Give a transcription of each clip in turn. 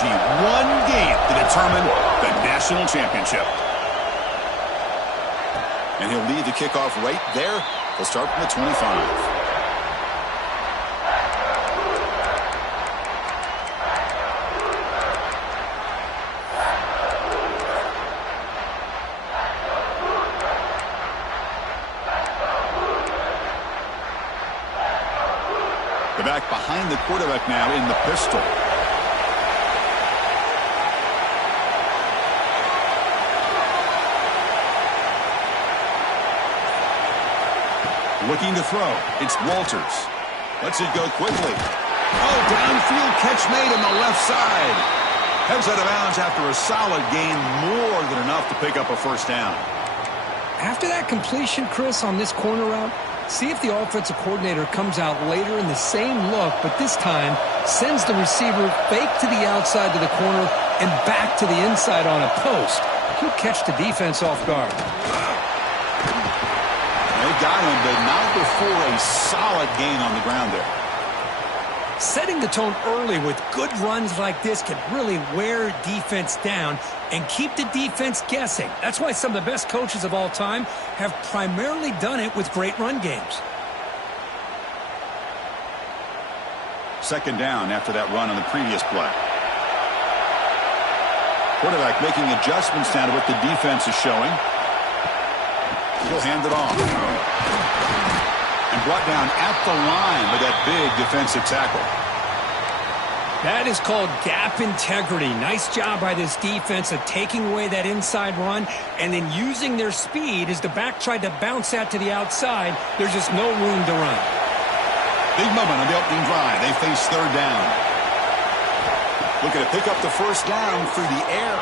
strategy. One game to determine the national championship. And he'll lead the kickoff right there. They'll start from the 25. The back behind the quarterback now in the pistol. Looking to throw. It's Walters. Lets it go quickly. Oh, downfield catch made on the left side. Heads out of bounds after a solid gain, more than enough to pick up a first down. After that completion, Chris, on this corner route, see if the offensive coordinator comes out later in the same look, but this time sends the receiver fake to the outside to the corner and back to the inside on a post. He'll catch the defense off guard. They got him, but not before a solid gain on the ground there. Setting the tone early with good runs like this can really wear defense down and keep the defense guessing. That's why some of the best coaches of all time have primarily done it with great run games. Second down after that run on the previous play. Quarterback making adjustments now to what the defense is showing. He'll hand it off. And brought down at the line with that big defensive tackle. That is called gap integrity. Nice job by this defense of taking away that inside run and then using their speed as the back tried to bounce out to the outside. There's just no room to run. Big moment on the opening drive. They face third down. Looking to pick up the first down through the air.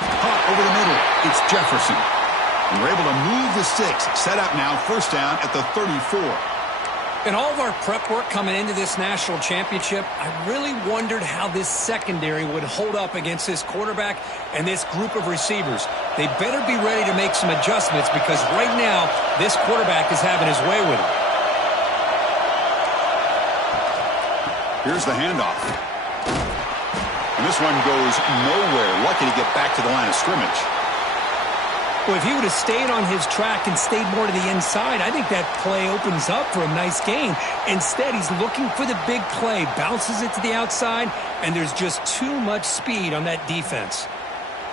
Caught over the middle. It's Jefferson. And we're able to move the sticks. Set up now, first down at the 34. In all of our prep work coming into this national championship, I really wondered how this secondary would hold up against this quarterback and this group of receivers. They better be ready to make some adjustments because right now, this quarterback is having his way with it. Here's the handoff. And this one goes nowhere. Lucky to get back to the line of scrimmage. Well, if he would have stayed on his track and stayed more to the inside, I think that play opens up for a nice gain. Instead, he's looking for the big play, bounces it to the outside, and there's just too much speed on that defense.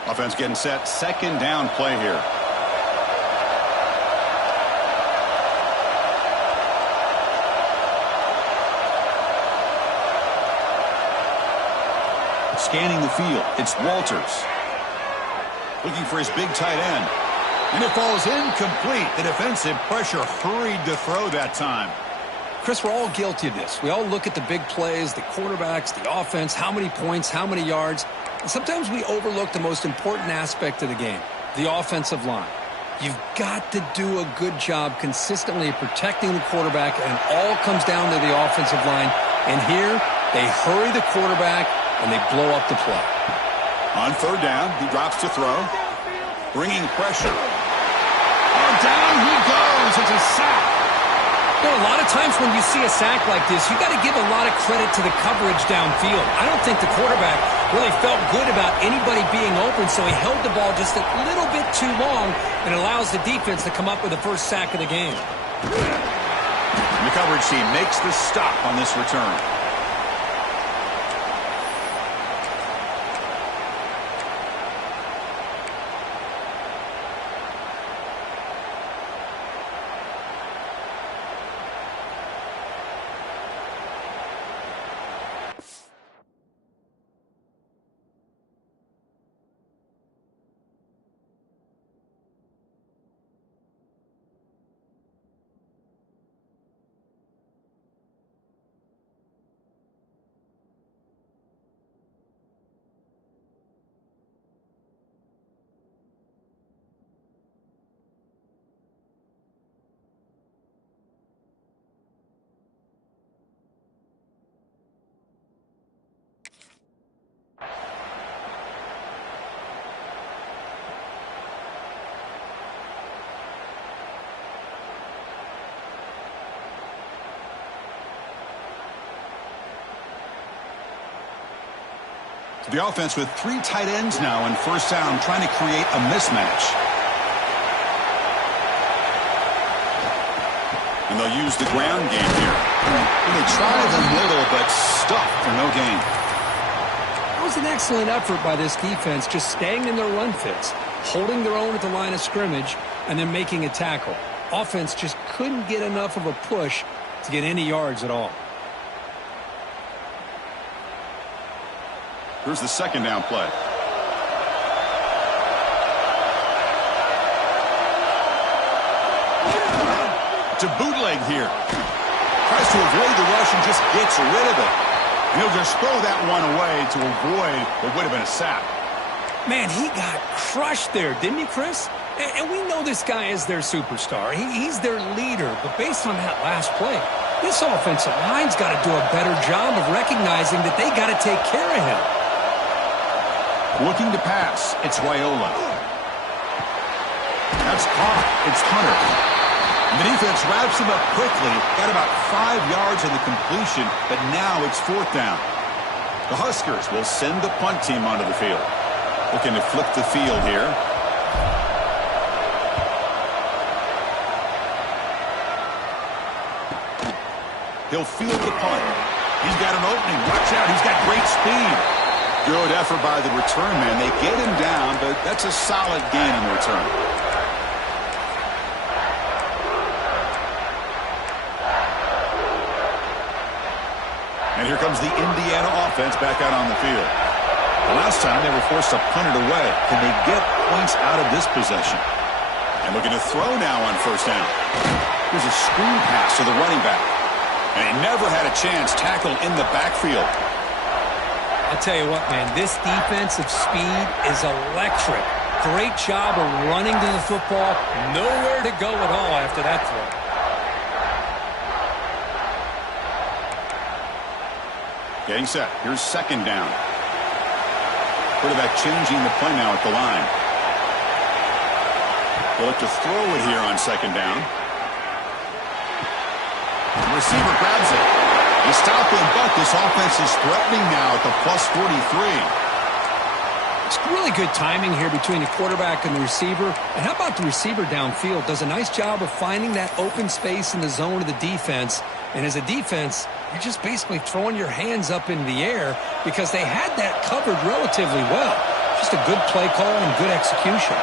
Offense getting set. Second down play here. Scanning the field. It's Walters. Looking for his big tight end. And it falls incomplete. The defensive pressure hurried to throw that time. Chris, we're all guilty of this. We all look at the big plays, the quarterbacks, the offense, how many points, how many yards. And sometimes we overlook the most important aspect of the game, the offensive line. You've got to do a good job consistently protecting the quarterback, and it all comes down to the offensive line. And here, they hurry the quarterback, and they blow up the play. On third down, he drops to throw. Bringing pressure. Oh, down he goes. It's a sack. You know, a lot of times when you see a sack like this, you got to give a lot of credit to the coverage downfield. I don't think the quarterback really felt good about anybody being open, so he held the ball just a little bit too long and allows the defense to come up with the first sack of the game. And the coverage team makes the stop on this return. The offense with 3 tight ends now on first down, trying to create a mismatch. And they'll use the ground game here. And they try the middle, but stuffed for no gain. That was an excellent effort by this defense, just staying in their run fits, holding their own at the line of scrimmage, and then making a tackle. Offense just couldn't get enough of a push to get any yards at all. Here's the second down play. To bootleg here. Tries to avoid the rush and just gets rid of it. And he'll just throw that one away to avoid what would have been a sack. Man, he got crushed there, didn't he, Chris? And we know this guy is their superstar. He's their leader. But based on that last play, this offensive line's got to do a better job of recognizing that they got to take care of him. Looking to pass, it's Raiola. That's caught. It's Hunter. The defense wraps him up quickly. Got about 5 yards in the completion, but now it's 4th down. The Huskers will send the punt team onto the field. Looking to flip the field here. He'll field the punt. He's got an opening. Watch out. He's got great speed. Good effort by the return man. They get him down, but that's a solid gain in the return. And here comes the Indiana offense back out on the field. The last time they were forced to punt it away. Can they get points out of this possession? And looking to throw now on first down. Here's a screen pass to the running back. And he never had a chance tackled in the backfield. I'll tell you what, man, this defensive speed is electric. Great job of running to the football. Nowhere to go at all after that throw. Getting set. Here's second down. Quarterback changing the play now at the line. They'll look to throw it here on second down. The receiver grabs it. They stop him, but this offense is threatening now at the plus 43. It's really good timing here between the quarterback and the receiver. And how about the receiver downfield? Does a nice job of finding that open space in the zone of the defense. And as a defense, you're just basically throwing your hands up in the air because they had that covered relatively well. Just a good play call and good execution.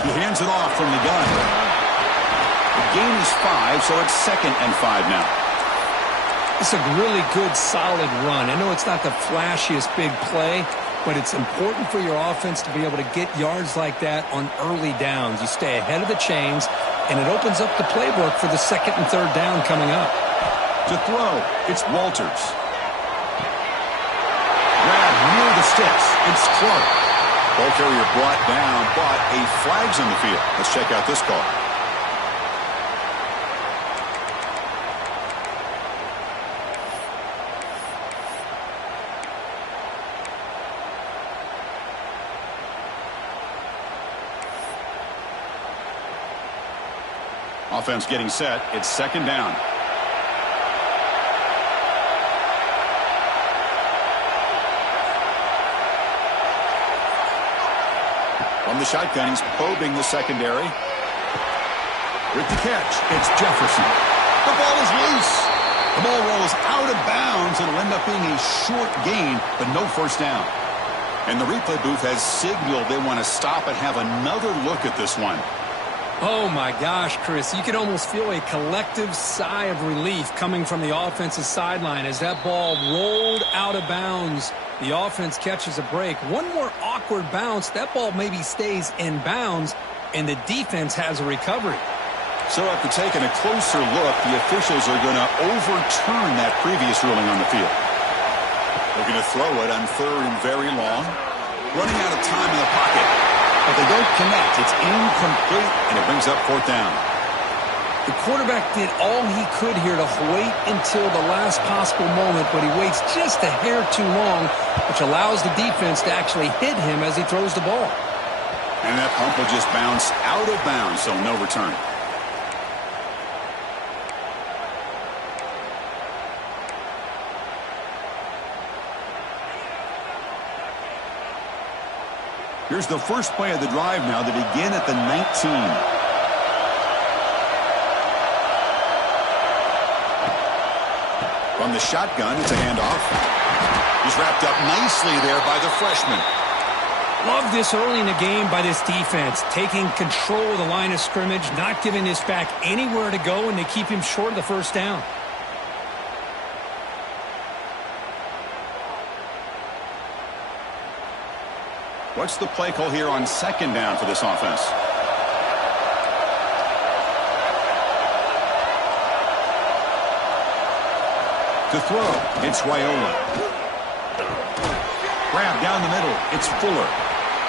He hands it off from the gun. The gain is 5, so it's 2nd and 5 now. It's a really good, solid run. I know it's not the flashiest big play, but it's important for your offense to be able to get yards like that on early downs. You stay ahead of the chains, and it opens up the playbook for the 2nd and 3rd down coming up. To throw, it's Walters. Grab near the sticks. It's Clark. Ball carrier brought down, but a flag's on the field. Let's check out this call. Offense getting set. It's second down. From the shotgun, he's probing the secondary. With the catch, it's Jefferson. The ball is loose. The ball rolls out of bounds. It'll end up being a short gain, but no first down. And the replay booth has signaled they want to stop and have another look at this one. Oh, my gosh, Chris. You can almost feel a collective sigh of relief coming from the offensive sideline as that ball rolled out of bounds. The offense catches a break. One more awkward bounce. That ball maybe stays in bounds, and the defense has a recovery. So after taking a closer look, the officials are going to overturn that previous ruling on the field. They're going to throw it on 3rd and very long. Running out of time in the pocket. But they don't connect. It's incomplete, and it brings up 4th down. The quarterback did all he could here to wait until the last possible moment, but he waits just a hair too long, which allows the defense to actually hit him as he throws the ball. And that pump will just bounce out of bounds, so no return. Here's the first play of the drive now. They begin at the 19. From the shotgun, it's a handoff. He's wrapped up nicely there by the freshman. Love this early in the game by this defense, taking control of the line of scrimmage, not giving this back anywhere to go, and they keep him short of the first down. What's the play call here on second down for this offense? To throw, it's Raiola. Grab down the middle, it's Fuller.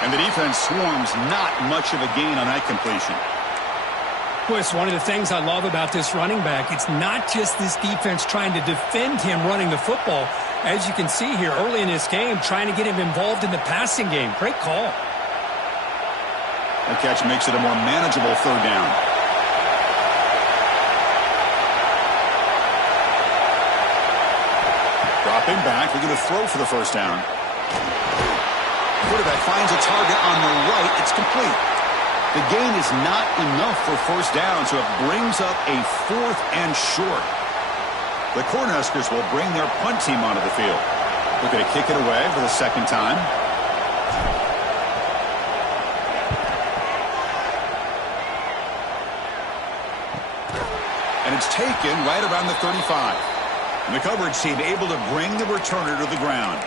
And the defense swarms, not much of a gain on that completion. Boy, it's one of the things I love about this running back. It's not just this defense trying to defend him running the football. As you can see here early in this game, trying to get him involved in the passing game. Great call. That catch makes it a more manageable third down. Dropping back, looking to throw for the first down. Quarterback finds a target on the right. It's complete. The gain is not enough for first down, so it brings up a 4th and short. The Cornhuskers will bring their punt team onto the field. Looking to kick it away for the second time. And it's taken right around the 35. And the coverage team able to bring the returner to the ground.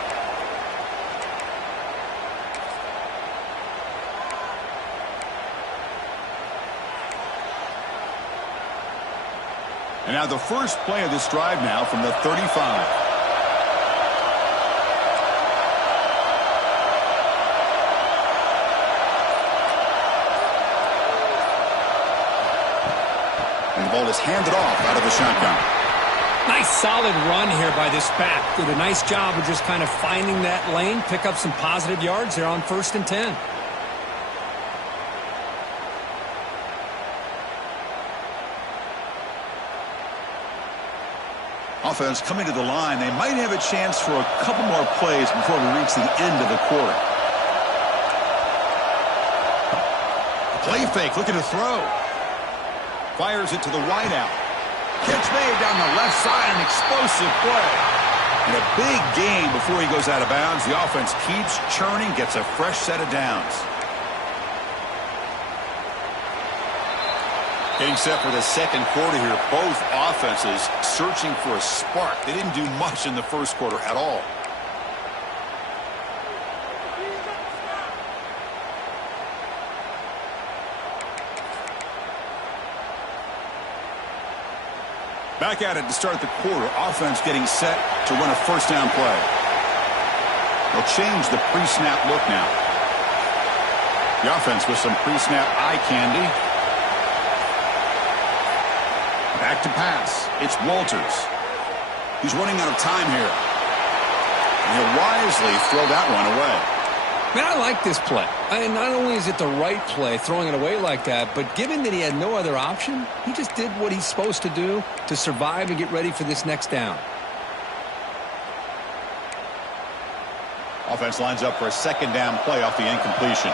And now the first play of this drive now from the 35. And the ball is handed off out of the shotgun. Nice solid run here by this back. Did a nice job of just kind of finding that lane, pick up some positive yards there on 1st and 10. Offense coming to the line. They might have a chance for a couple more plays before we reach the end of the quarter. Play fake, looking to throw. Fires it to the wide out. Catch made down the left side, an explosive play. And a big gain before he goes out of bounds. The offense keeps churning, gets a fresh set of downs. Getting set for the second quarter here. Both offenses searching for a spark. They didn't do much in the first quarter at all. Back at it to start the quarter. Offense getting set to run a first down play. They'll change the pre-snap look now. The offense with some pre-snap eye candy. Back to pass. It's Walters. He's running out of time here. And he'll wisely throw that one away. Man, I like this play. Not only is it the right play, throwing it away like that, but given that he had no other option, he just did what he's supposed to do to survive and get ready for this next down. Offense lines up for a second down play off the incompletion.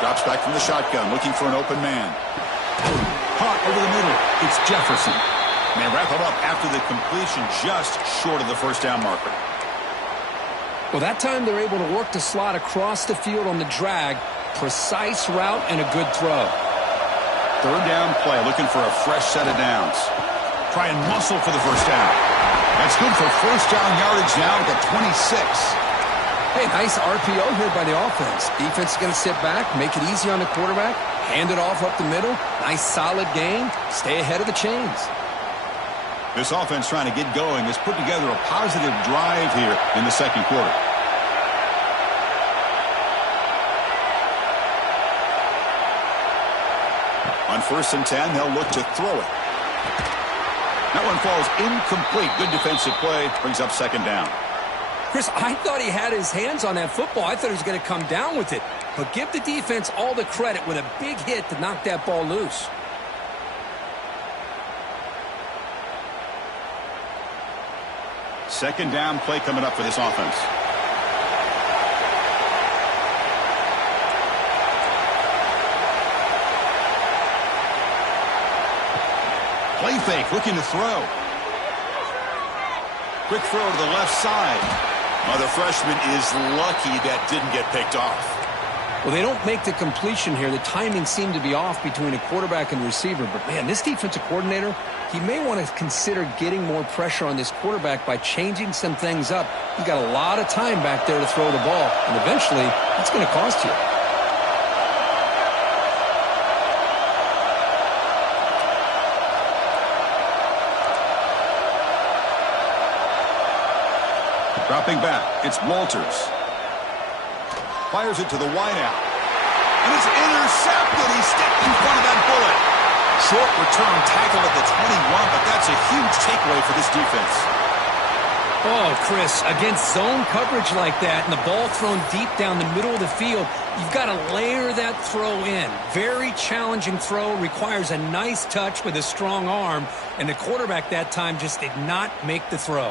Drops back from the shotgun, looking for an open man. Caught over the middle. It's Jefferson. And they wrap it up after the completion, just short of the first down marker. Well, that time they're able to work the slot across the field on the drag. Precise route and a good throw. Third down play, looking for a fresh set of downs. Try and muscle for the first down. That's good for first down yardage now at the 26. Hey, nice RPO here by the offense. Defense is going to sit back, make it easy on the quarterback, hand it off up the middle. Nice solid gain. Stay ahead of the chains. This offense trying to get going has put together a positive drive here in the second quarter. On 1st and 10, they'll look to throw it. That one falls incomplete. Good defensive play. Brings up second down. Chris, I thought he had his hands on that football. I thought he was going to come down with it. But give the defense all the credit with a big hit to knock that ball loose. Second down play coming up for this offense. Play fake, looking to throw. Quick throw to the left side. Oh, the freshman is lucky that didn't get picked off. Well, they don't make the completion here. The timing seemed to be off between a quarterback and receiver. But, man, this defensive coordinator, he may want to consider getting more pressure on this quarterback by changing some things up. He's got a lot of time back there to throw the ball. And eventually, it's going to cost you. Dropping back, it's Walters. Fires it to the wideout. And it's intercepted. He stepped in front of that bullet. Short return tackle at the 21, but that's a huge takeaway for this defense. Oh, Chris, against zone coverage like that and the ball thrown deep down the middle of the field, you've got to layer that throw in. Very challenging throw, requires a nice touch with a strong arm, and the quarterback that time just did not make the throw.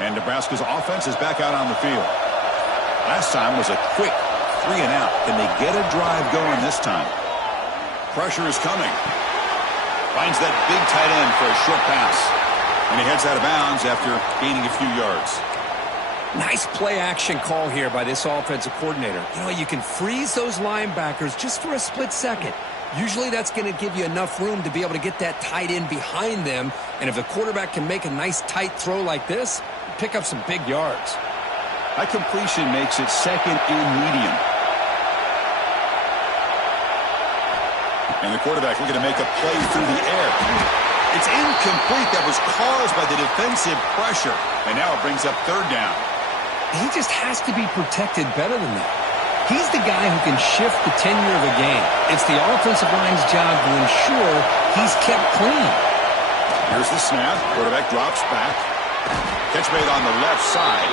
And Nebraska's offense is back out on the field. Last time was a quick 3 and out. Can they get a drive going this time? Pressure is coming. Finds that big tight end for a short pass. And he heads out of bounds after gaining a few yards. Nice play action call here by this offensive coordinator. You know, you can freeze those linebackers just for a split second. Usually that's going to give you enough room to be able to get that tight end behind them. And if the quarterback can make a nice tight throw like this, pick up some big yards. That completion makes it second and medium. And the quarterback looking to make a play through the air. It's incomplete. That was caused by the defensive pressure. And now it brings up third down. He just has to be protected better than that. He's the guy who can shift the tenure of a game. It's the offensive line's job to ensure he's kept clean. Here's the snap. Quarterback drops back. Catch made on the left side.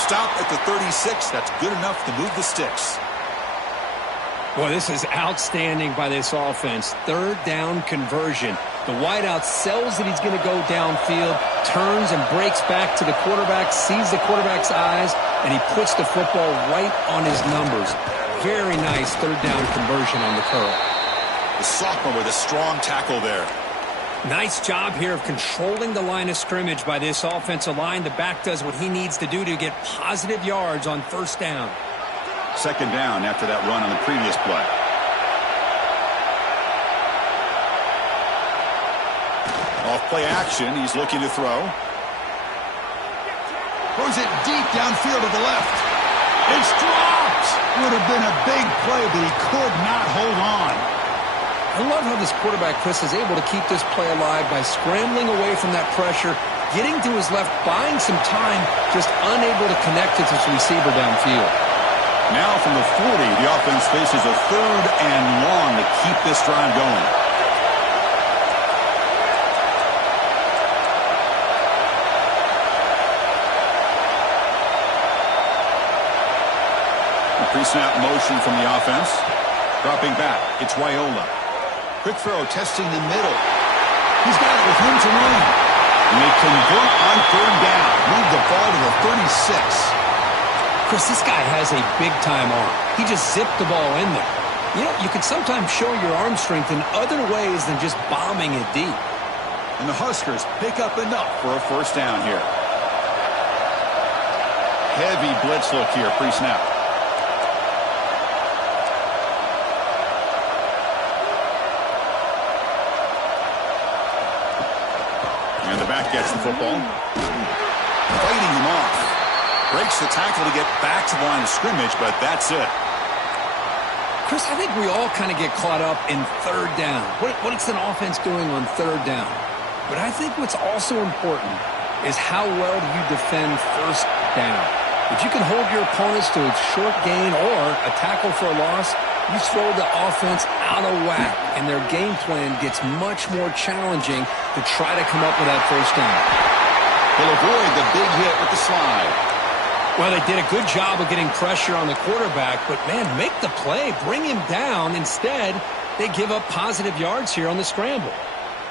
Stop at the 36. That's good enough to move the sticks. Boy, this is outstanding by this offense. Third down conversion. The wideout sells that he's going to go downfield, turns and breaks back to the quarterback, sees the quarterback's eyes, and he puts the football right on his numbers. Very nice third down conversion on the curl. The sophomore with a strong tackle there. Nice job here of controlling the line of scrimmage by this offensive line. The back does what he needs to do to get positive yards on first down. Second down after that run on the previous play. Off play action, he's looking to throw. Throws it deep downfield to the left. It's dropped. Would have been a big play, but he could not hold on. I love how this quarterback, Chris, is able to keep this play alive by scrambling away from that pressure, getting to his left, buying some time, just unable to connect with his receiver downfield. Now from the 40, the offense faces a third and long to keep this drive going. A pre-snap motion from the offense. Dropping back, it's Raiola. Quick throw, testing the middle. He's got it with room to run. And they convert on third down. Move the ball to the 36. Chris, this guy has a big-time arm. He just zipped the ball in there. You know, you can sometimes show your arm strength in other ways than just bombing it deep. And the Huskers pick up enough for a first down here. Heavy blitz look here, pre-snap. And the back gets the football. Fighting him off. Breaks the tackle to get back to the line of scrimmage, but that's it. Chris, I think we all kind of get caught up in third down. What's an offense doing on third down? But I think what's also important is how well do you defend first down. If you can hold your opponents to a short gain or a tackle for a loss, you throw the offense out of whack, and their game plan gets much more challenging to try to come up with that first down. He'll avoid the big hit with the slide. Well, they did a good job of getting pressure on the quarterback, but, man, make the play. Bring him down. Instead, they give up positive yards here on the scramble.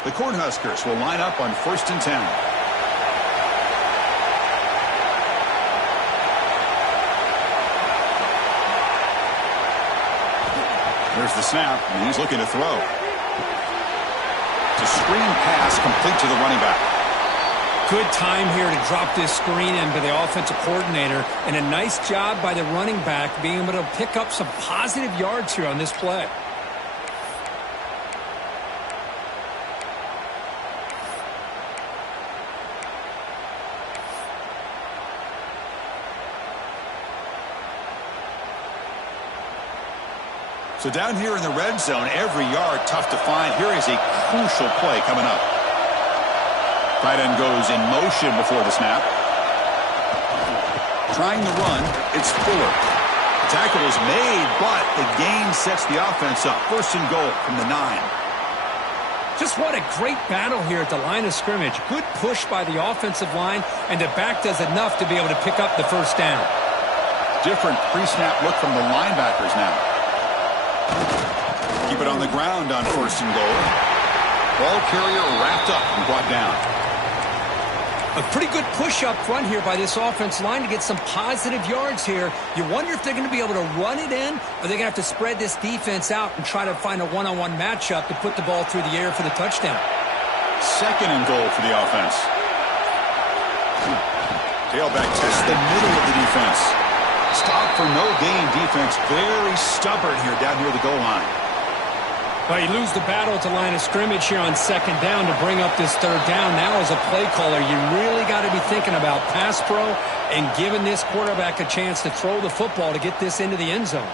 The Cornhuskers will line up on 1st and 10. There's the snap, and he's looking to throw. It's a screen pass complete to the running back. Good time here to drop this screen in by the offensive coordinator, and a nice job by the running back being able to pick up some positive yards here on this play. So down here in the red zone, every yard tough to find. Here is a crucial play coming up. Tight end goes in motion before the snap. Trying to run, it's Fuller. The tackle is made, but the gain sets the offense up. 1st and goal from the 9. Just what a great battle here at the line of scrimmage. Good push by the offensive line, and the back does enough to be able to pick up the 1st down. Different pre-snap look from the linebackers now. Keep it on the ground on 1st and goal. Ball carrier wrapped up and brought down. A pretty good push up front here by this offense line to get some positive yards here. You wonder if they're going to be able to run it in, or they're going to have to spread this defense out and try to find a one-on-one matchup to put the ball through the air for the touchdown. 2nd and goal for the offense. Tailback tests the middle of the defense. Stop for no gain defense. Very stubborn here down near the goal line. Well, you lose the battle at the line of scrimmage here on 2nd down to bring up this 3rd down. Now as a play caller, you really got to be thinking about pass pro and giving this quarterback a chance to throw the football to get this into the end zone.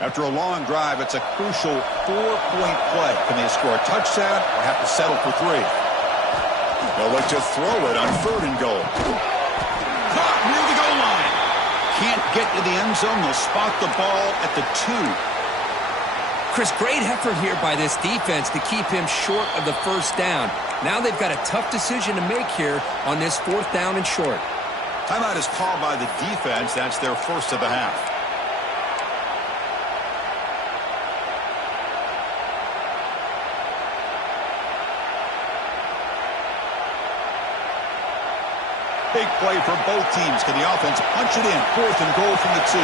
After a long drive, it's a crucial 4-point play. Can they score a touchdown or have to settle for 3? They'll look to throw it on 3rd and goal. Caught near the goal line. Can't get to the end zone. They'll spot the ball at the 2. Chris, great effort here by this defense to keep him short of the 1st down. Now they've got a tough decision to make here on this 4th down and short. Timeout is called by the defense. That's their 1st of the half. Big play for both teams. Can the offense punch it in? 4th and goal from the 2.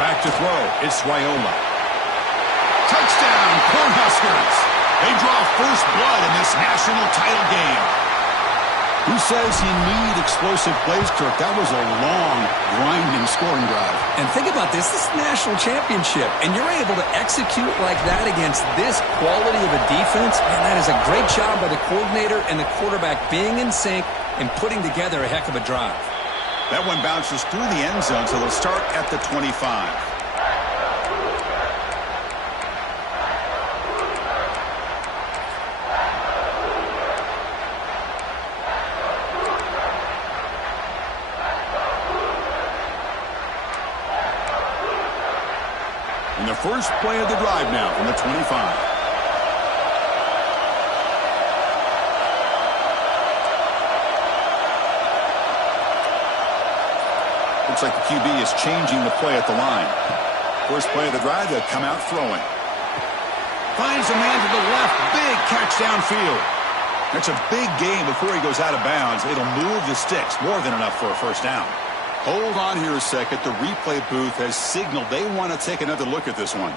Back to throw. It's Raiola. Touchdown, Cornhuskers. They draw 1st blood in this national title game. Who says you need explosive plays, Kirk? That was a long, grinding scoring drive. And think about this. This is a national championship, and you're able to execute like that against this quality of a defense. Man, that is a great job by the coordinator and the quarterback being in sync and putting together a heck of a drive. That one bounces through the end zone, so they'll start at the 25. And the first play of the drive now from the 25. Looks like the QB is changing the play at the line. First play of the drive, they'll come out throwing. Finds a man to the left. Big catch downfield. That's a big gain before he goes out of bounds. It'll move the sticks. More than enough for a 1st down. Hold on here a second. The replay booth has signaled they want to take another look at this one.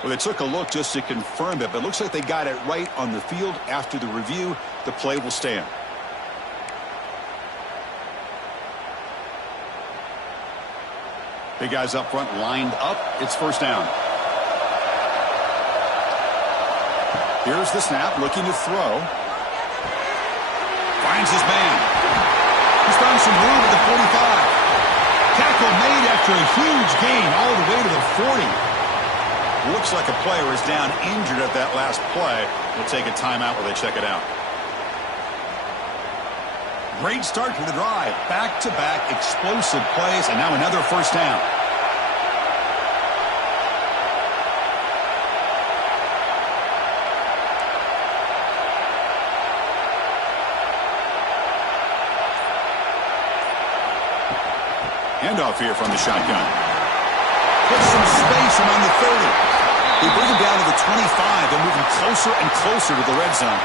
Well, they took a look just to confirm it, but it looks like they got it right on the field. After the review, the play will stand. Big guys up front lined up. It's 1st down. Here's the snap, looking to throw. Finds his man. He's found some room at the 45. Tackle made after a huge gain all the way to the 40. Looks like a player is down injured at that last play. We'll take a timeout while they check it out. Great start to the drive. Back-to-back explosive plays, and now another first down. Handoff here from the shotgun. Puts some space around the 30. They bring him down to the 25. They're moving closer and closer to the red zone.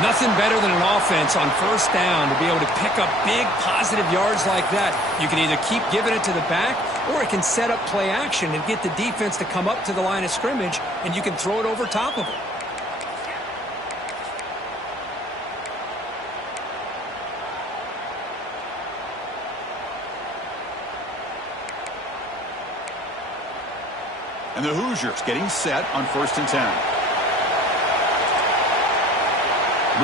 Nothing better than an offense on first down to be able to pick up big positive yards like that. You can either keep giving it to the back, or it can set up play action and get the defense to come up to the line of scrimmage, and you can throw it over top of them. And the Hoosiers getting set on 1st and 10.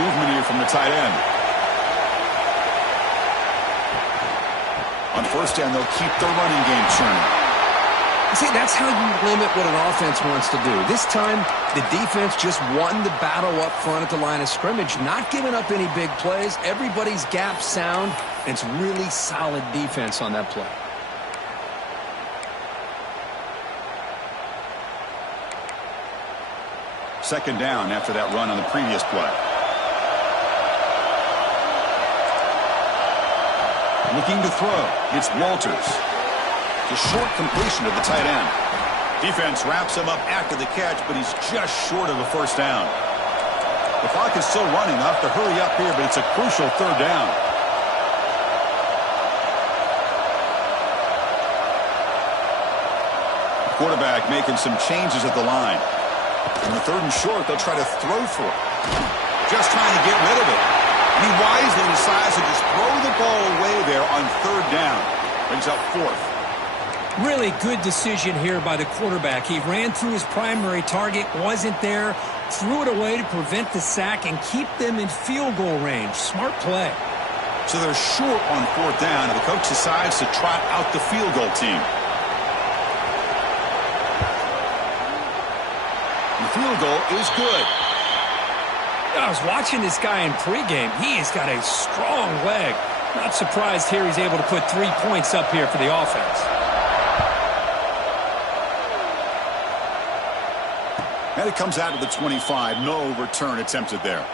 Movement here from the tight end. On 1st down, they'll keep their running game churning. See, that's how you limit what an offense wants to do. This time, the defense just won the battle up front at the line of scrimmage, not giving up any big plays. Everybody's gap sound, and it's really solid defense on that play. Second down after that run on the previous play. Looking to throw. It's Walters. It's a short completion to the tight end. Defense wraps him up after the catch, but he's just short of a first down. The clock is still running. They'll have to hurry up here, but it's a crucial 3rd down. Quarterback making some changes at the line. On the 3rd and short, they'll try to throw for it. Just trying to get rid of it. And he wisely decides to just throw the ball away there on 3rd down. Brings up 4th. Really good decision here by the quarterback. He ran through his primary target, wasn't there, threw it away to prevent the sack and keep them in field goal range. Smart play. So they're short on 4th down, and the coach decides to trot out the field goal team. The field goal is good. I was watching this guy in pregame. He has got a strong leg. Not surprised here he's able to put 3 points up here for the offense. And it comes out to the 25. No return attempted there.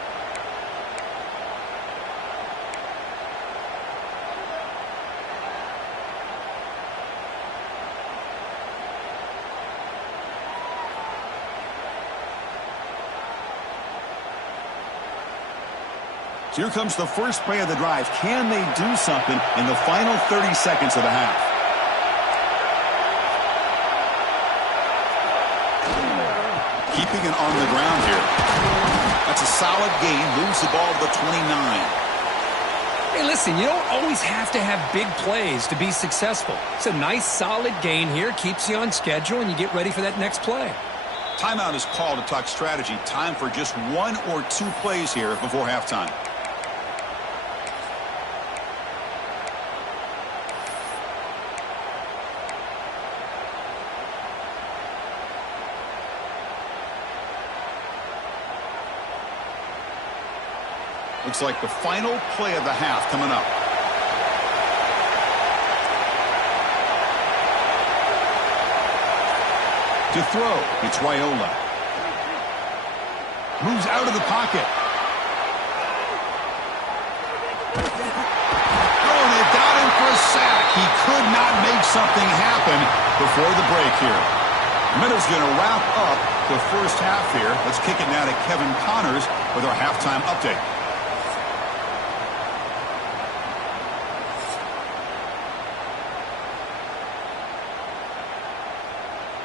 So here comes the first play of the drive. Can they do something in the final 30 seconds of the half? Keeping it on the ground here. That's a solid gain. Moves the ball to the 29. Hey, listen, you don't always have to have big plays to be successful. It's a nice, solid gain here. Keeps you on schedule, and you get ready for that next play. Timeout is called to talk strategy. Time for just 1 or 2 plays here before halftime. Looks like the final play of the half coming up. To throw, it's Raiola. Moves out of the pocket. Oh, and they got him for a sack. He could not make something happen before the break here. Minutes going to wrap up the first half here. Let's kick it now to Kevin Connors with our halftime update.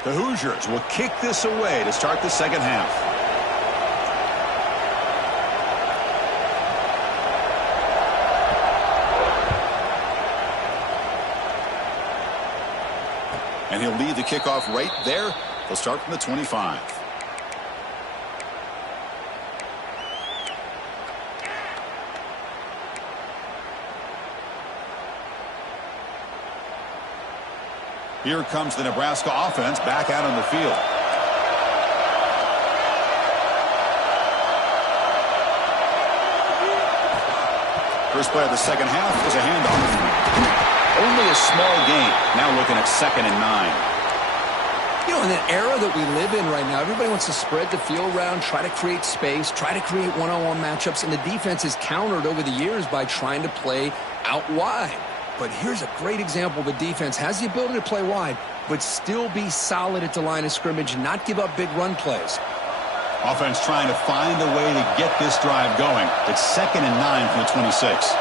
The Hoosiers will kick this away to start the second half. And he'll lead the kickoff right there. They'll start from the 25. Here comes the Nebraska offense back out on the field. First play of the second half is a handoff. Only a small gain. Now looking at 2nd and 9. You know, in the era that we live in right now, everybody wants to spread the field around, try to create space, try to create one-on-one matchups, and the defense is countered over the years by trying to play out wide. But here's a great example of a defense has the ability to play wide, but still be solid at the line of scrimmage and not give up big run plays. Offense trying to find a way to get this drive going. It's 2nd and 9 from the 26.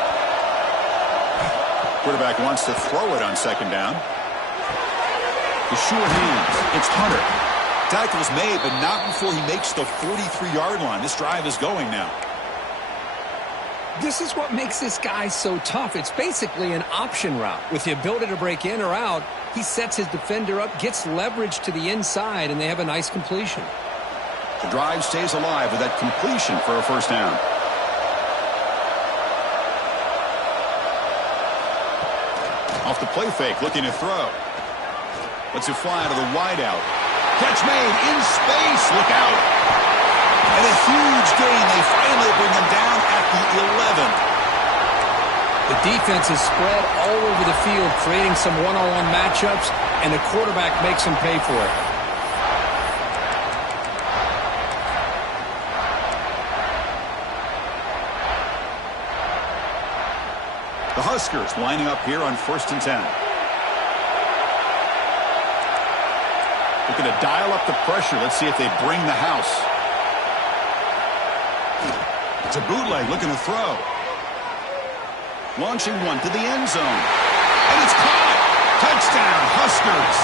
Quarterback wants to throw it on 2nd down. The sure hands. It's Hunter. Tackle is made, but not before he makes the 43-yard line. This drive is going now. This is what makes this guy so tough. It's basically an option route. With the ability to break in or out, he sets his defender up, gets leverage to the inside, and they have a nice completion. The drive stays alive with that completion for a first down. Off the play fake, looking to throw. Lets it fly to the wideout. Catch made in space. Look out. And a huge gain. They finally bring them down at the 11. The defense is spread all over the field, creating some one-on-one matchups, and the quarterback makes them pay for it. The Huskers lining up here on 1st and 10. Looking to dial up the pressure. Let's see if they bring the house. It's a bootleg looking to throw. Launching one to the end zone. And it's caught. Touchdown, Huskers.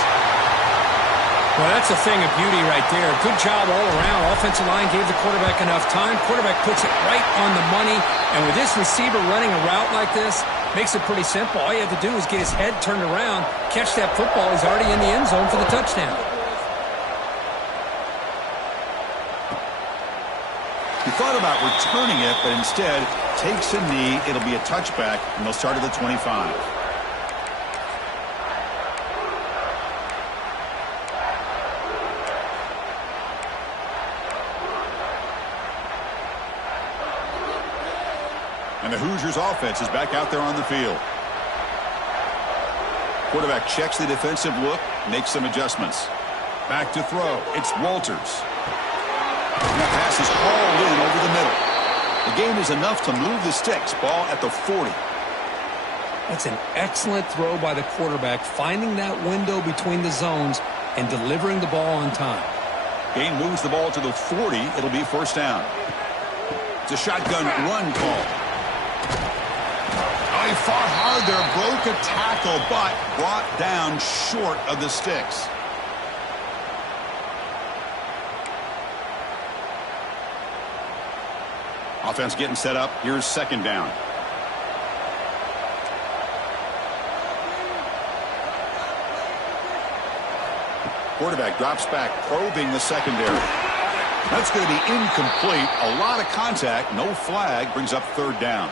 Well, that's a thing of beauty right there. Good job all around. Offensive line gave the quarterback enough time. Quarterback puts it right on the money. And with this receiver running a route like this, makes it pretty simple. All you have to do is get his head turned around, catch that football. He's already in the end zone for the touchdown. He thought about returning it, but instead takes a knee. It'll be a touchback, and they'll start at the 25. And the Hoosiers offense is back out there on the field. Quarterback checks the defensive look, makes some adjustments. Back to throw. It's Walters. And that pass is hauled in over the middle. The gain is enough to move the sticks. Ball at the 40. That's an excellent throw by the quarterback, finding that window between the zones and delivering the ball on time. Gain moves the ball to the 40. It'll be first down. It's a shotgun run call. Oh, he fought hard there, broke a tackle, but brought down short of the sticks. Offense getting set up. Here's 2nd down. Quarterback drops back, probing the secondary. That's going to be incomplete. A lot of contact. No flag. Brings up 3rd down.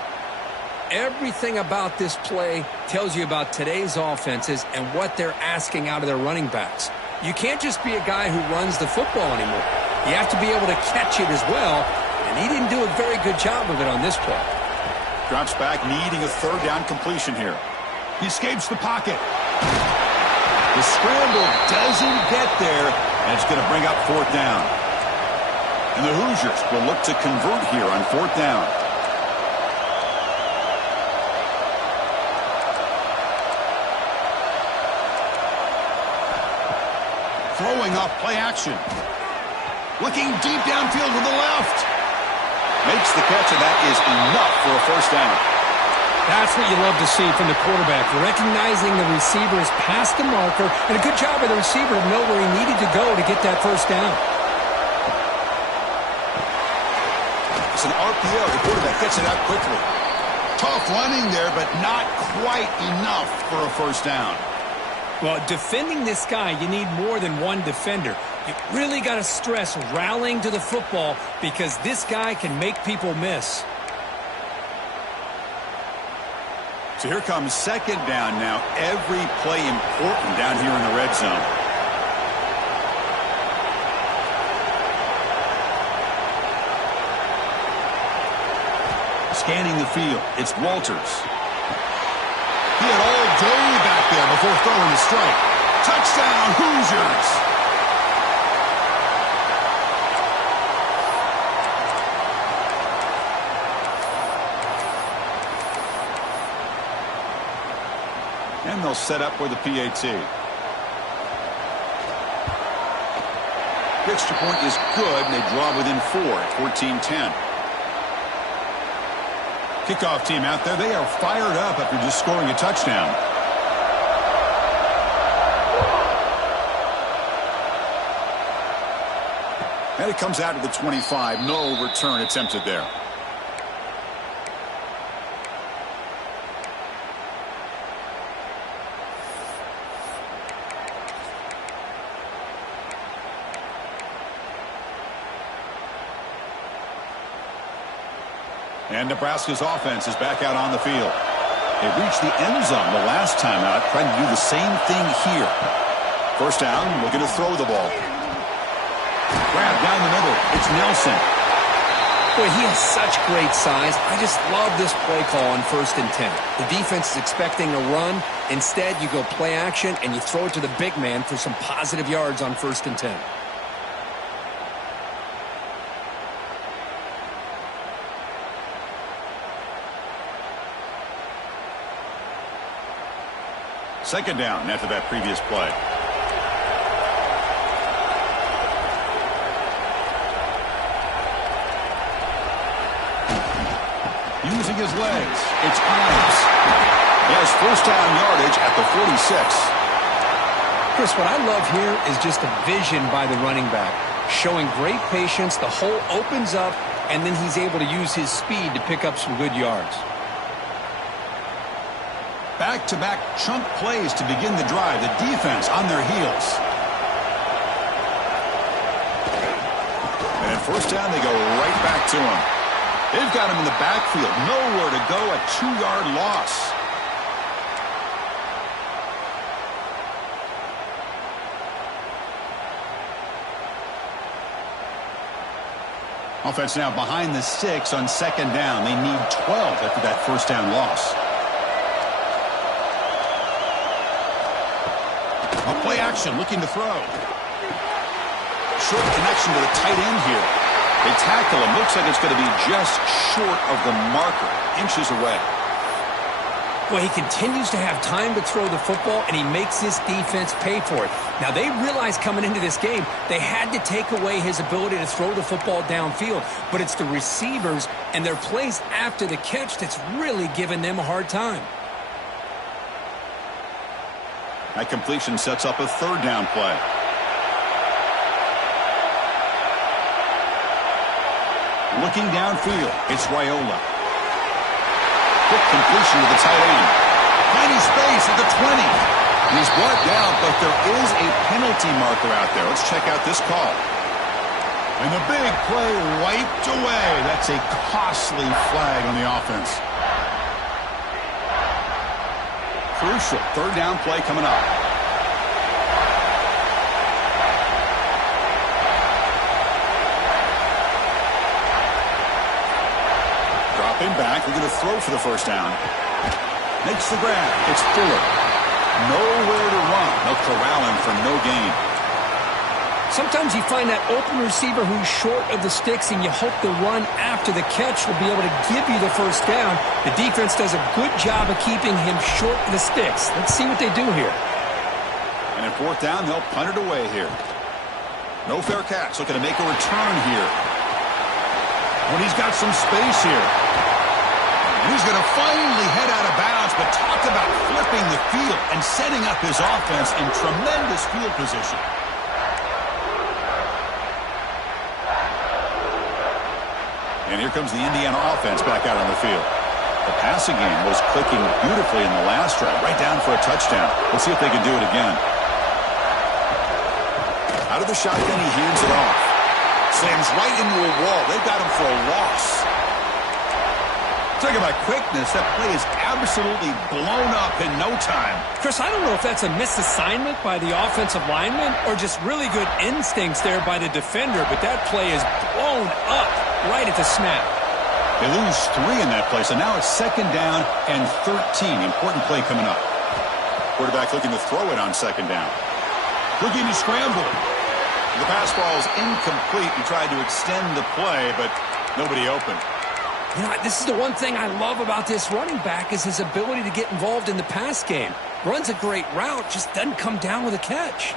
Everything about this play tells you about today's offenses and what they're asking out of their running backs. You can't just be a guy who runs the football anymore. You have to be able to catch it as well. And he didn't do a very good job of it on this play. Drops back, needing a 3rd down completion here. He escapes the pocket. The scramble doesn't get there, and it's going to bring up 4th down. And the Hoosiers will look to convert here on 4th down. Throwing off play action. Looking deep downfield to the left. Makes the catch, and that is enough for a first down. That's what you love to see from the quarterback, recognizing the receiver is past the marker, and a good job by the receiver to know where he needed to go to get that first down. It's an RPO. The quarterback gets it out quickly. Tough running there, but not quite enough for a first down. Well, defending this guy, you need more than one defender. You really got to stress rallying to the football because this guy can make people miss. So here comes second down now. Every play important down here in the red zone. Scanning the field, it's Walters. He had all day back there before throwing the strike. Touchdown, Hoosiers! And they'll set up for the PAT. The extra point is good, and they draw within 4 at 14-10. Kickoff team out there, they are fired up after just scoring a touchdown. And it comes out to the 25. No return attempted there. And Nebraska's offense is back out on the field. They reached the end zone the last time out, trying to do the same thing here. First down, looking to throw the ball. Grab down the middle. It's Nelson. Boy, he has such great size. I just love this play call on 1st and 10. The defense is expecting a run. Instead, you go play action, and you throw it to the big man for some positive yards on 1st and 10. Second down after that previous play. Using his legs, it's Ives. He has first down yardage at the 46. Chris, what I love here is just the vision by the running back. Showing great patience, the hole opens up, and then he's able to use his speed to pick up some good yards. Back-to-back chunk plays to begin the drive. The defense on their heels. And at first down, they go right back to him. They've got him in the backfield. Nowhere to go, a 2-yard loss. Offense now behind the 6 on second down. They need 12 after that first down loss. Play action, looking to throw. Short connection to the tight end here. They tackle him. Looks like it's going to be just short of the marker, inches away. Well, he continues to have time to throw the football, and he makes this defense pay for it. Now, they realized coming into this game, they had to take away his ability to throw the football downfield. But it's the receivers and their plays after the catch that's really giving them a hard time. That completion sets up a third down play. Looking downfield, it's Raiola. Quick completion to the tight end. Tiny space at the 20. He's brought down, but there is a penalty marker out there. Let's check out this call. And the big play wiped away. That's a costly flag on the offense. Crucial third down play coming up. Dropping back, we're going to throw for the first down. Makes the grab. It's Fuller. Nowhere to run. They'll corral him for no gain. Sometimes you find that open receiver who's short of the sticks, and you hope the run after the catch will be able to give you the first down. The defense does a good job of keeping him short of the sticks. Let's see what they do here. And at fourth down, they'll punt it away here. No fair catch. Looking to make a return here. When he's got some space here. And he's going to finally head out of bounds, but talk about flipping the field and setting up his offense in tremendous field position. And here comes the Indiana offense back out on the field. The passing game was clicking beautifully in the last drive, right down for a touchdown. Let's see if they can do it again. Out of the shotgun, he hands it off. Slams right into a wall. They've got him for a loss. Talk about quickness. That play is absolutely blown up in no time. Chris, I don't know if that's a misassignment by the offensive lineman or just really good instincts there by the defender, but that play is blown up right at the snap. They lose 3 in that play, so now it's 2nd down and 13. Important play coming up. Quarterback looking to throw it on 2nd down. Looking to scramble. The pass ball is incomplete. He tried to extend the play, but nobody open. You know, this is the one thing I love about this running back is his ability to get involved in the pass game. Runs a great route, just doesn't come down with a catch.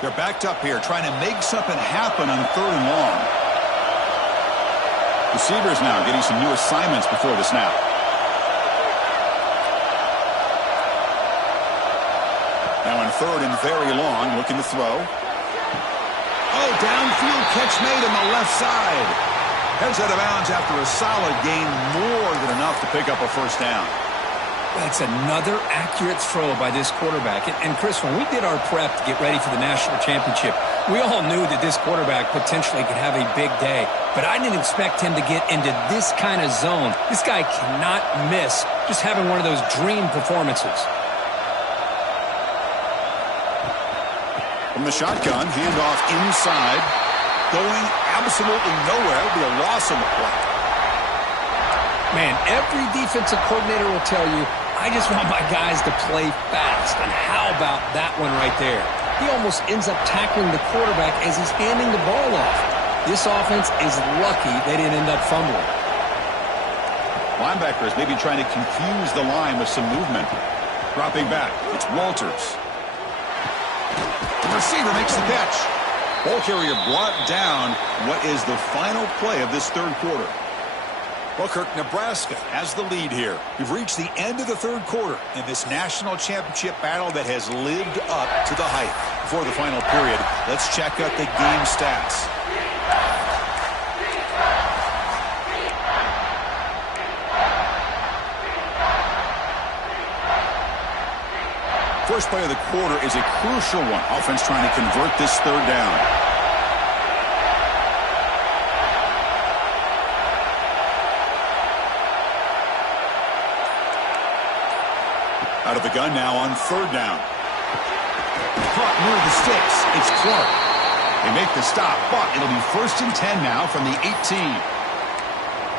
They're backed up here, trying to make something happen on 3rd and long. Receivers now getting some new assignments before the snap. Now on 3rd and very long, looking to throw. Oh, downfield catch made on the left side. Heads out of bounds after a solid gain, more than enough to pick up a 1st down. That's another accurate throw by this quarterback. And Chris, when we did our prep to get ready for the national championship, we all knew that this quarterback potentially could have a big day. But I didn't expect him to get into this kind of zone. This guy cannot miss just having one of those dream performances. From the shotgun, handoff inside. Going absolutely nowhere. It'll be a loss on the play. Man, every defensive coordinator will tell you, I just want my guys to play fast. And how about that one right there? He almost ends up tackling the quarterback as he's handing the ball off. This offense is lucky they didn't end up fumbling. Linebackers maybe trying to confuse the line with some movement. Dropping back, it's Walters. The receiver makes the catch. Ball carrier brought down. What is the final play of this 3rd quarter? Well, Kirk, Nebraska has the lead here. We've reached the end of the 3rd quarter in this national championship battle that has lived up to the hype. Before the final period, let's check out the game stats. First play of the quarter is a crucial one. Offense trying to convert this 3rd down. Out of the gun now on 3rd down. Caught near the sticks. It's Clark. They make the stop, but it'll be 1st and 10 now from the 18.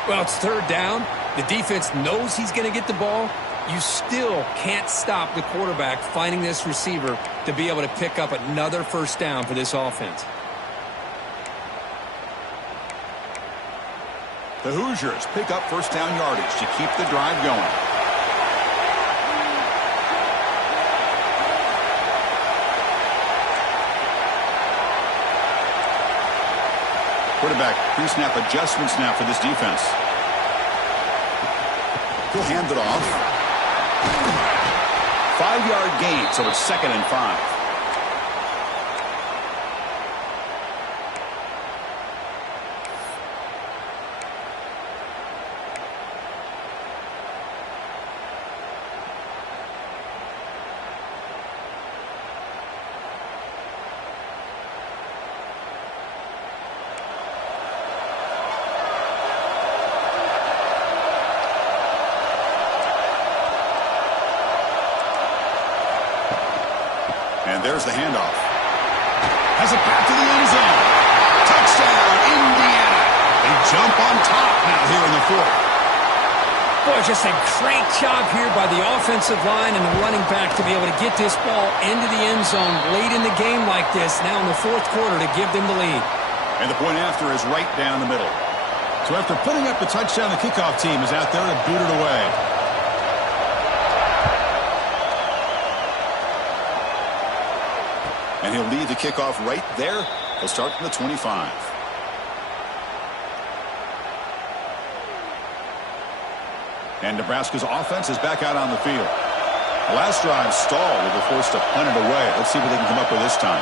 Well, it's 3rd down. The defense knows he's going to get the ball. You still can't stop the quarterback finding this receiver to be able to pick up another 1st down for this offense. The Hoosiers pick up 1st down yardage to keep the drive going. Quarterback pre-snap adjustments now for this defense. He'll hand it off. 5-yard gain, so it's 2nd and 5. And there's the handoff. Has it back to the end zone. Touchdown, Indiana. They jump on top now here in the 4th. Boy, just a great job here by the offensive line and the running back to be able to get this ball into the end zone late in the game like this, now in the 4th quarter to give them the lead. And the point after is right down the middle. So after putting up the touchdown, the kickoff team is out there to boot it away. And he'll lead the kickoff right there. He'll start from the 25. And Nebraska's offense is back out on the field. The last drive stalled. They were forced to punt it away. Let's see what they can come up with this time.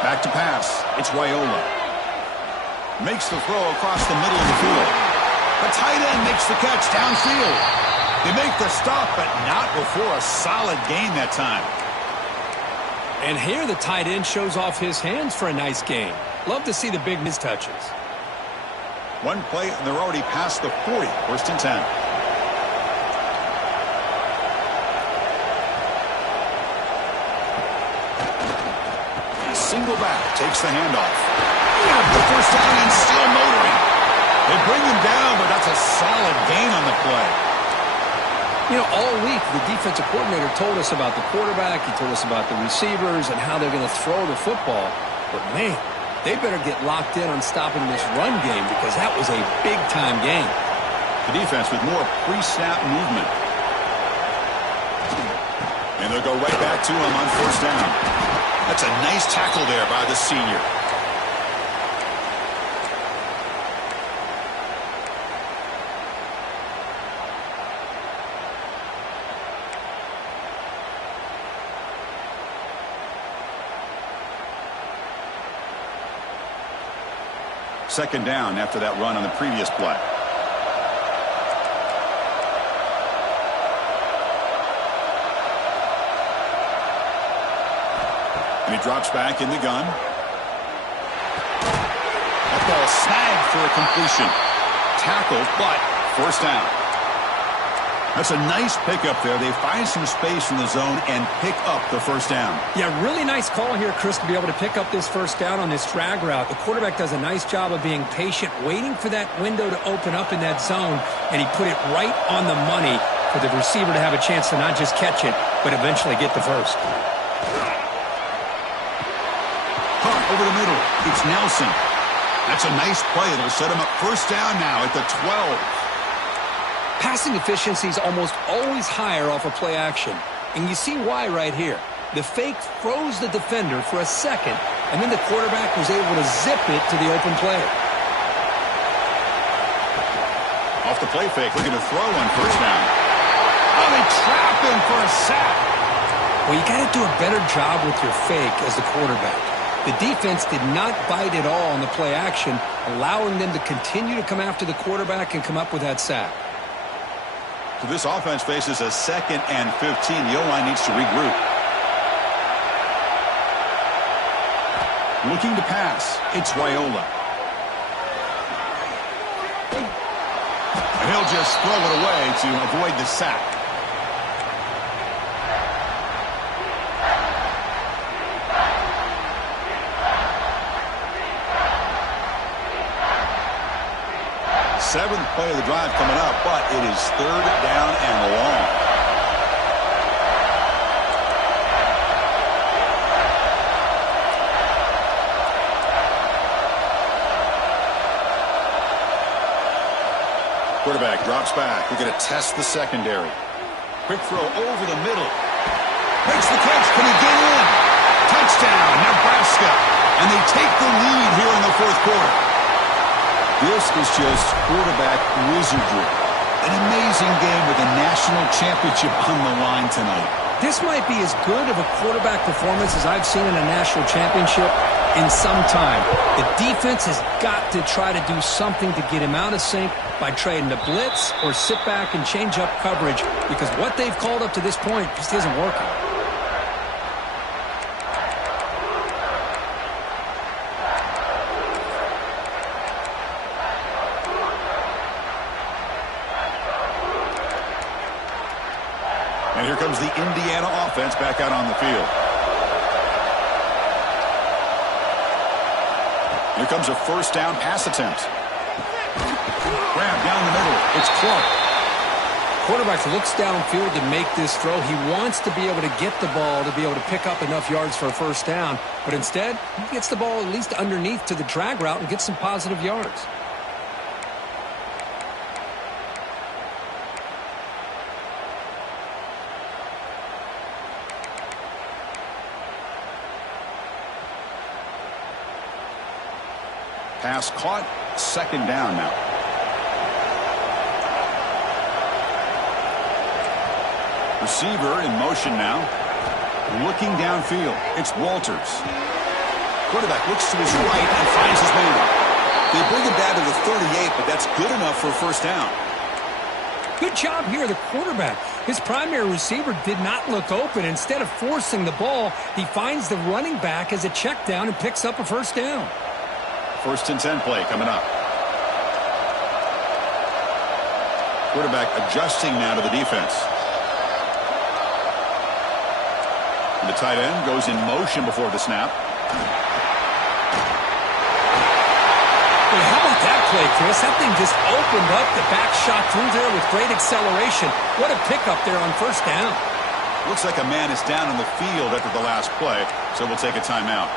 Back to pass. It's Raiola. Makes the throw across the middle of the field. The tight end makes the catch downfield. They make the stop, but not before a solid gain that time. And here the tight end shows off his hands for a nice gain. Love to see the big mistouches. One play, and they're already past the 40. First and 10. Single back, takes the handoff. The first down and still motoring. They bring him down, but that's a solid gain on the play. You know, all week the defensive coordinator told us about the quarterback. He told us about the receivers and how they're going to throw the football. But, man, they better get locked in on stopping this run game because that was a big-time game. The defense with more pre-snap movement. And they'll go right back to him on first down. That's a nice tackle there by the senior. Second down after that run on the previous play. And he drops back in the gun. That ball snagged for a completion. Tackled, but first down. That's a nice pickup there. They find some space in the zone and pick up the first down. Yeah, really nice call here, Chris, to be able to pick up this first down on this drag route. The quarterback does a nice job of being patient, waiting for that window to open up in that zone, and he put it right on the money for the receiver to have a chance to not just catch it, but eventually get the first. Caught over the middle. It's Nelson. That's a nice play. It'll set him up first down now at the 12. Passing efficiency is almost always higher off of play action. And you see why right here. The fake froze the defender for a second, and then the quarterback was able to zip it to the open player. Off the play fake, looking to throw on first down. Oh, they trap him for a sack. Well, you got to do a better job with your fake as the quarterback. The defense did not bite at all on the play action, allowing them to continue to come after the quarterback and come up with that sack. So this offense faces a 2nd and 15. The O-line needs to regroup. Looking to pass. It's Raiola. And he'll just throw it away to avoid the sack. Seventh play of the drive coming up, but it is third down and long. Quarterback drops back. We're going to test the secondary. Quick throw over the middle. Makes the catch. Can he get in? Touchdown, Nebraska. And they take the lead here in the fourth quarter. This is just quarterback wizardry. An amazing game with a national championship on the line tonight. This might be as good of a quarterback performance as I've seen in a national championship in some time. The defense has got to try to do something to get him out of sync by trying to blitz or sit back and change up coverage, because what they've called up to this point just isn't working. And here comes the Indiana offense back out on the field. Here comes a first down pass attempt. Grab down the middle. It's Clark. Quarterback looks downfield to make this throw. He wants to be able to get the ball to be able to pick up enough yards for a first down. But instead, he gets the ball at least underneath to the drag route and gets some positive yards. Pass caught. Second down now. Receiver in motion now. Looking downfield. It's Walters. Quarterback looks to his right and finds his man. They bring him down to the 38, but that's good enough for a first down. Good job here, the quarterback. His primary receiver did not look open. Instead of forcing the ball, he finds the running back as a check down and picks up a first down. 1st and 10 play coming up. Quarterback adjusting now to the defense. And the tight end goes in motion before the snap. Hey, how about that play, Chris? That thing just opened up. The back shot through there with great acceleration. What a pickup there on first down. Looks like a man is down on the field after the last play, so we'll take a timeout.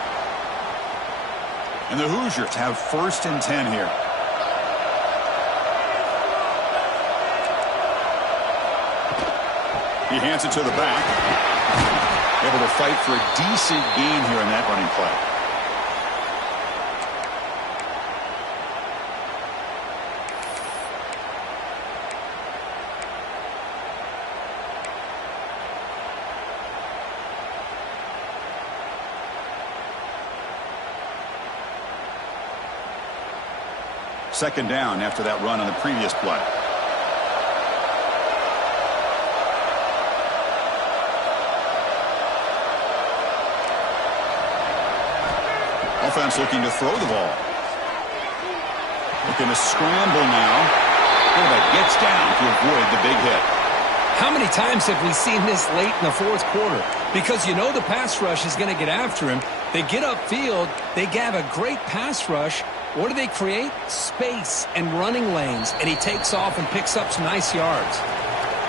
And the Hoosiers have 1st and 10 here. He hands it to the back. Able to fight for a decent gain here in that running play. Second down after that run on the previous play. Offense looking to throw the ball. Looking to scramble now. Quarterback gets down to avoid the big hit. How many times have we seen this late in the 4th quarter? Because you know the pass rush is going to get after him. They get upfield. They have a great pass rush. What do they create? Space and running lanes. And he takes off and picks up some nice yards.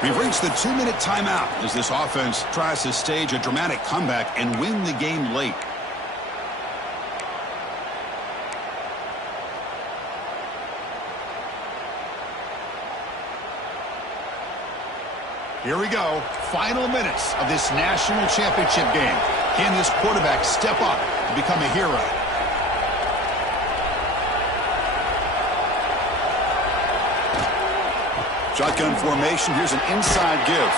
We've reached the 2-minute timeout as this offense tries to stage a dramatic comeback and win the game late. Here we go. Final minutes of this national championship game. Can this quarterback step up and become a hero? Shotgun formation. Here's an inside give.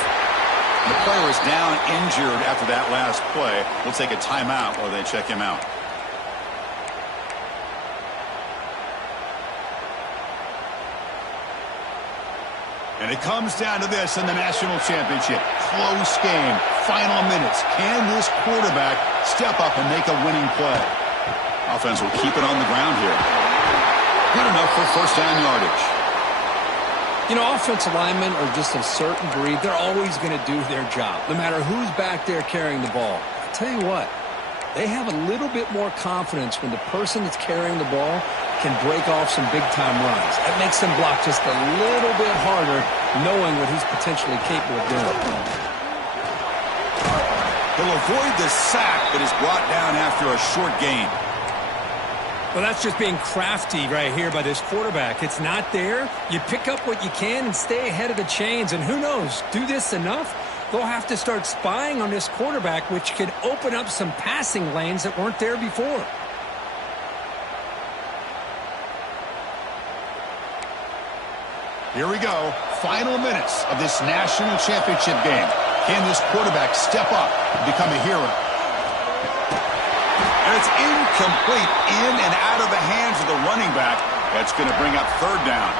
The player is down injured after that last play. We'll take a timeout while they check him out. And it comes down to this in the national championship. Close game. Final minutes. Can this quarterback step up and make a winning play? Offense will keep it on the ground here. Good enough for first down yardage. You know, offensive linemen are just a certain breed. They're always going to do their job, no matter who's back there carrying the ball. I'll tell you what, they have a little bit more confidence when the person that's carrying the ball can break off some big-time runs. That makes them block just a little bit harder, knowing what he's potentially capable of doing. He'll avoid the sack that is brought down after a short gain. Well, that's just being crafty right here by this quarterback. It's not there. You pick up what you can and stay ahead of the chains. And who knows, do this enough, they'll have to start spying on this quarterback, which could open up some passing lanes that weren't there before. Here we go. Final minutes of this national championship game. Can this quarterback step up and become a hero? And it's incomplete, in and out of the hands of the running back. That's going to bring up third down.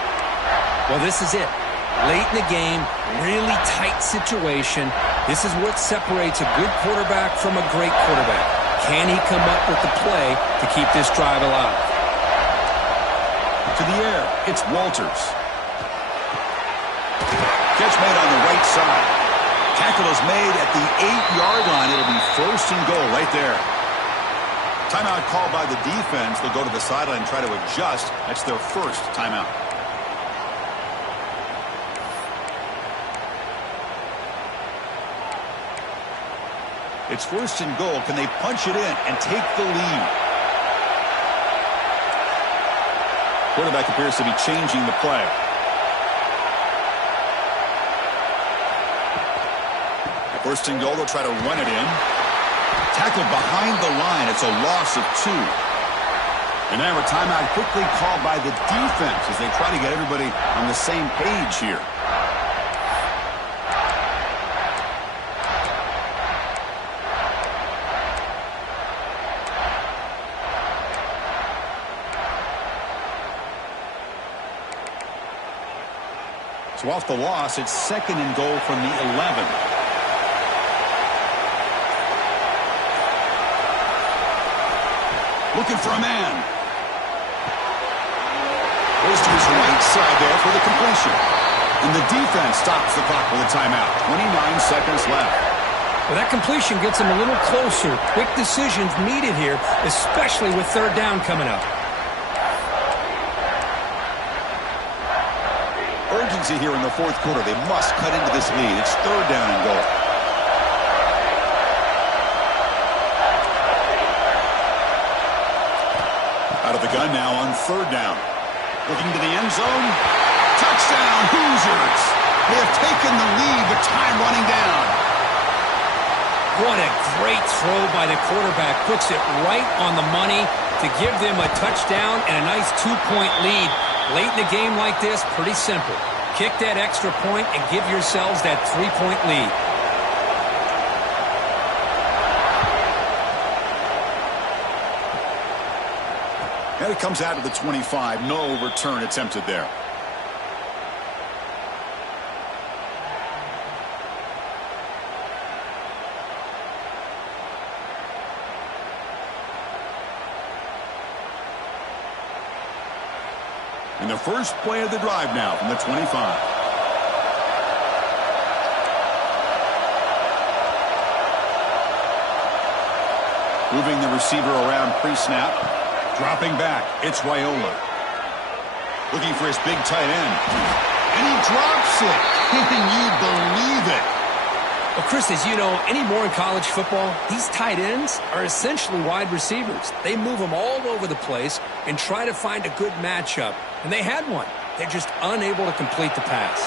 Well, this is it. Late in the game, really tight situation. This is what separates a good quarterback from a great quarterback. Can he come up with the play to keep this drive alive? To the air, it's Walters. Catch made on the right side. Tackle is made at the 8-yard line. It'll be first and goal right there. Timeout called by the defense. They'll go to the sideline and try to adjust. That's their first timeout. It's first and goal. Can they punch it in and take the lead? Quarterback appears to be changing the play. First and goal, they'll try to run it in. Tackled behind the line. It's a loss of 2. And now a timeout quickly called by the defense as they try to get everybody on the same page here. So off the loss, it's 2nd and goal from the 11. Looking for a man. Goes to his right side there for the completion. And the defense stops the clock with a timeout. 29 seconds left. Well, that completion gets him a little closer. Quick decisions needed here, especially with 3rd down coming up. Urgency here in the 4th quarter. They must cut into this lead. It's 3rd down and goal. Out of the gun now on 3rd down. Looking to the end zone. Touchdown, Hoosiers. They have taken the lead, but time running down. What a great throw by the quarterback. Puts it right on the money to give them a touchdown and a nice 2-point lead. Late in a game like this, pretty simple. Kick that extra point and give yourselves that 3-point lead. And it comes out of the 25. No return attempted there. And the first play of the drive now from the 25. Moving the receiver around pre-snap. Dropping back. It's Raiola. Looking for his big tight end. And he drops it. Can you believe it? Well, Chris, as you know, anymore in college football, these tight ends are essentially wide receivers. They move them all over the place and try to find a good matchup. And they had one. They're just unable to complete the pass.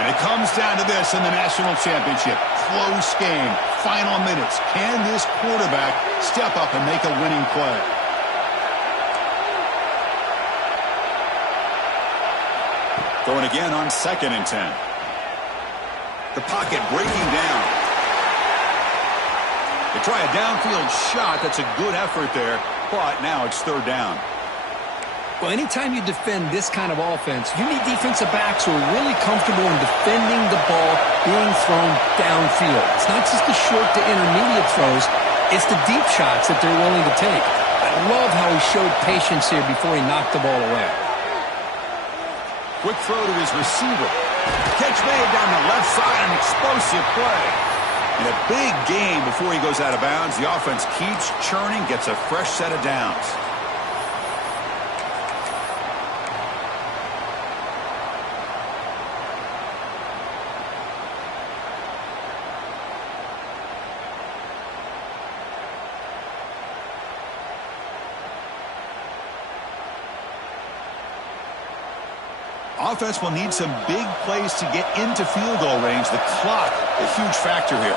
And it comes down to this in the national championship. Close game. Final minutes. Can this quarterback step up and make a winning play? Going again on 2nd and 10. The pocket breaking down. They try a downfield shot. That's a good effort there, but now it's 3rd down. Well, anytime you defend this kind of offense, you need defensive backs who are really comfortable in defending the ball being thrown downfield. It's not just the short to intermediate throws. It's the deep shots that they're willing to take. I love how he showed patience here before he knocked the ball away. Quick throw to his receiver. Catch made down the left side, an explosive play. And a big game before he goes out of bounds. The offense keeps churning, gets a fresh set of downs. Offense will need some big plays to get into field goal range. The clock, a huge factor here.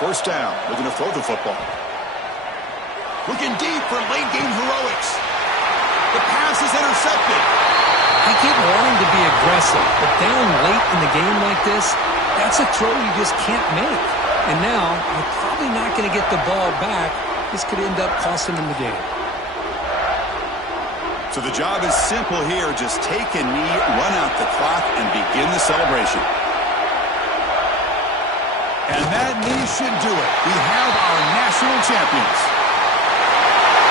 First down, looking to throw the football. Looking deep for late game heroics. The pass is intercepted. I get wanting to be aggressive, but down late in the game like this, that's a throw you just can't make. And now, you're probably not going to get the ball back. This could end up costing them the game. So the job is simple here. Just take a knee, run out the clock, and begin the celebration. And that knee should do it. We have our national champions.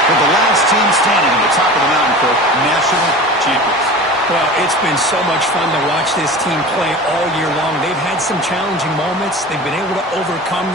For the last team standing at the top of the mountain for national champions. Well, it's been so much fun to watch this team play all year long. They've had some challenging moments. They've been able to overcome